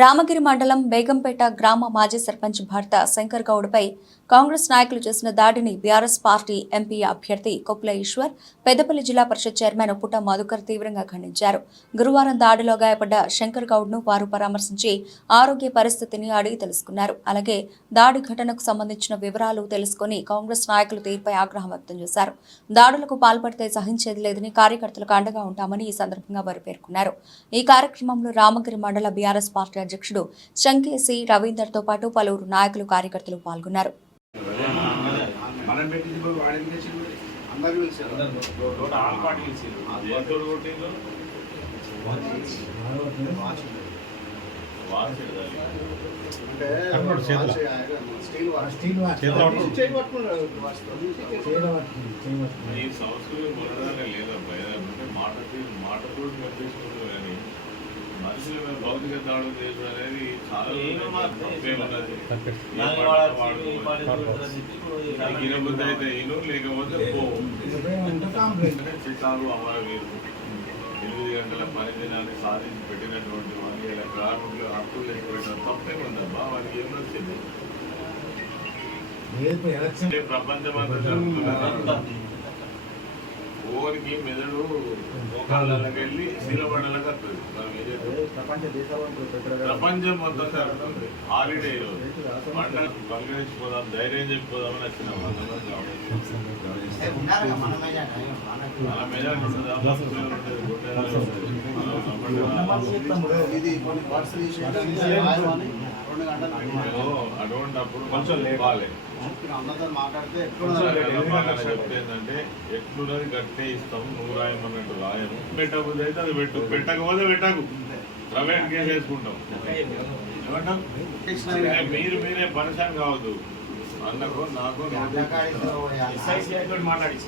రామగిరి మండలం బేగంపేట గ్రామ మాజీ సర్పంచ్ భర్త శంకర్ గౌడ్పై కాంగ్రెస్ నాయకులు చేసిన దాడిని బీఆర్ఎస్ పార్టీ ఎంపీ అభ్యర్థి కొప్పుల ఈశ్వర్, పెద్దపల్లి జిల్లా పరిషత్ చైర్మన్ పుట్ట మధుకర్ తీవ్రంగా ఖండించారు. గురువారం దాడిలో గాయపడ్డ శంకర్ గౌడ్ను వారు పరామర్శించి ఆరోగ్య పరిస్థితిని అడిగి తెలుసుకున్నారు. అలాగే దాడి ఘటనకు సంబంధించిన వివరాలు తెలుసుకుని కాంగ్రెస్ నాయకులు తీరుపై ఆగ్రహం వ్యక్తం చేశారు. దాడులకు పాల్పడితే సహించేది లేదని, కార్యకర్తలకు అండగా ఉంటామని ఈ సందర్భంగా వారు పేర్కొన్నారు. ఈ కార్యక్రమంలో రామగిరి మండల బీఆర్ఎస్ పార్టీ అధ్యక్షుడు శంకేసి రవీందర్తో పాటు పలువురు నాయకులు, కార్యకర్తలు పాల్గొన్నారు. మనుషుల మీద భౌతిక దాడులు చేయడం అనేది చాలా ఇనబుద్ధి అయితే ఇను, లేకపోతే చిత్తాలు అమరవీరు 8 గంటల పని దినాన్ని సాధించి పెట్టినటువంటి వారికి ఇలా కార్మికులు హక్కులు లేకపోయిన తప్పే ఉందమ్మా. వారికి ఏం వచ్చింది? ప్రపంచమంతా జరుగుతున్నారు. ఓరికి మెదడు మోకాళ్ళకి వెళ్ళి శిలబడలకు వస్తుంది. ప్రపంచం మొత్తం జరుగుతుంది. హాలిడే పండుగ పలకరించిపోదాం, ధైర్యం చెప్పిపోదామని వచ్చినాం. అటువంటిప్పుడు కొంచెం లేవాలి. చెప్తే ఏంటంటే ఎట్లున్నది గట్టే ఇస్తాము, నువ్వు రాయమన్నట్టు రాయము. పెట్టకపోతే అయితే అది పెట్టు, పెట్టకపోతే పెట్టకు, ప్రైవేట్ కేసు వేసుకుంటాం. ఏమంటాం? మీరే పరిశాన్ కావద్దు. అన్నకు నాకు మాట్లాడి